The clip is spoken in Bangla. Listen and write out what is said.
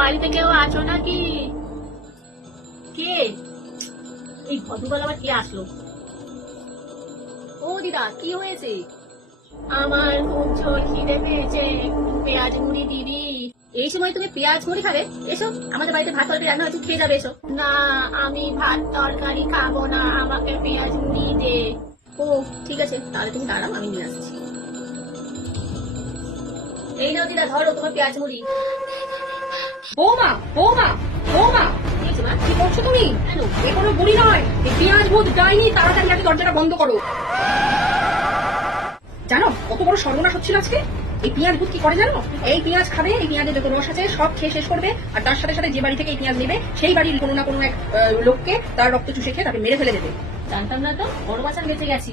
বাড়িতে কেউ আছো নাকি? কে? এই ভদ্রকাল আবার কে আসলো? ও দিদা, কি হয়েছে? আমার খুব ঝোল খিদে পেয়েছে, পেঁয়াজ মুড়ি দিবি? এই সময় তুমি পেঁয়াজ মুড়ি খাবে? এসো, আমাদের বাড়িতে ভাত তরকারি রান্না হচ্ছে, খেয়ে যাবে। এসো। না, আমি ভাত তরকারি খাবো না, আমাকে পেঁয়াজ মুড়ি দে। ও ঠিক আছে, তাহলে তুমি দাঁড়াও, আমি নিয়ে আসছি। এই নাও দিদা, ধরো তোমার পেঁয়াজ মুড়ি। বৌমা বৌমা বৌমা, কি হয়েছে মা? কি করছো তুমি? কেন? এ কোনো বুড়ি নয়, এই পেঁয়াজ ভূত ডাইনি, তাড়াতাড়ি আগে দরজাটা বন্ধ করো। জানো কত বড় সর্বনাশ হচ্ছিল আজকে? এই পেঁয়াজ ভূত কি করে জানো? এই পেঁয়াজ খাবে, এই পেঁয়াজের যত রস আছে সব খেয়ে শেষ করবে, আর তার সাথে সাথে যে বাড়ি থেকে এই পেঁয়াজ নেবে সেই বাড়ির কোনো না কোনো এক লোককে তার রক্ত চুষে খেয়ে তাকে মেরে ফেলে দেবে। জানতাম না তো, বড় বাঁচান বেঁচে গেছি।